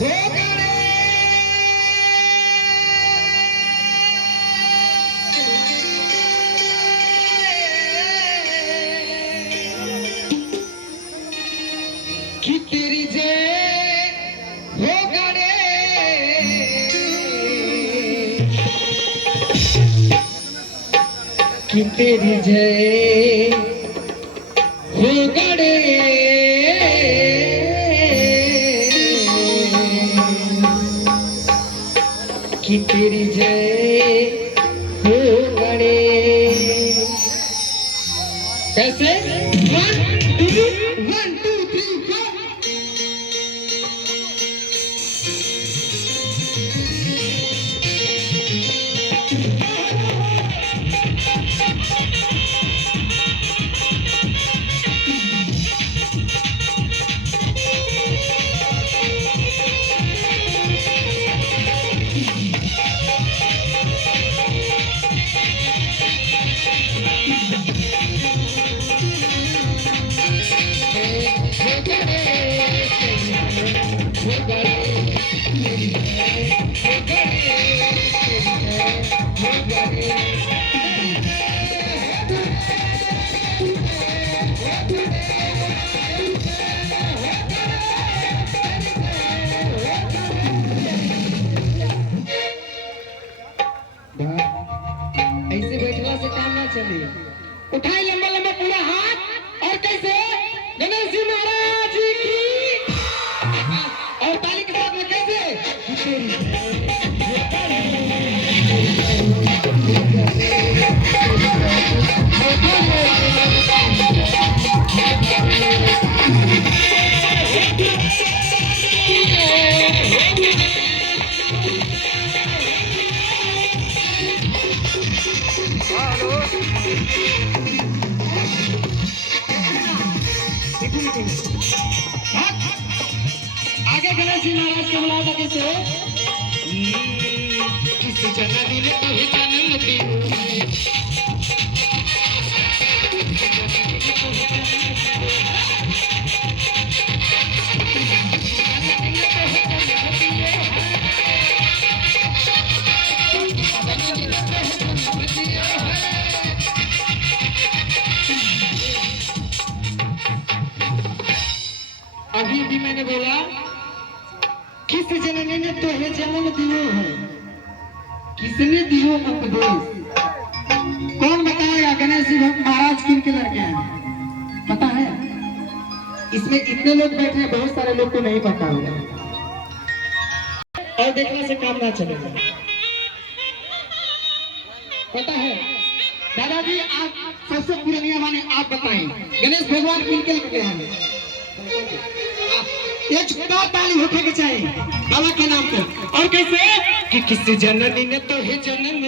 कि तेरी जय हो गड़े कि तेरी जय हो गड़े कि तेरी जय हो गड़े। कैसे? 1 2 1 2 3 4। ऐसे बैठवा से काम ना चले। उठाए लंबा लंबा पूरा हाथ और कैसे गणेश जी महाराज की और ताली के साथ में कैसे आगे गणेश जी महाराज के बुलावा कैसे किस जननी ने कभी जन्म दिया अभी भी मैंने बोला किस जननी ने तुम्हें जन्म दियो है। किसने दियो उपदेश? कौन बताएगा? गणेश जी महाराज किनके लड़के हैं पता है? इसमें इतने लोग बैठे हैं, बहुत सारे लोग को नहीं पता होगा और देखने से काम ना चलेगा। पता है दादाजी, आप सबसे पुरानिया माने आप बताएं गणेश भगवान किनके लड़के हैं? एक छोटा ताली होके के चाहिए बाबा के नाम पे। और कैसे कि किसी जननी ने तो है जन्म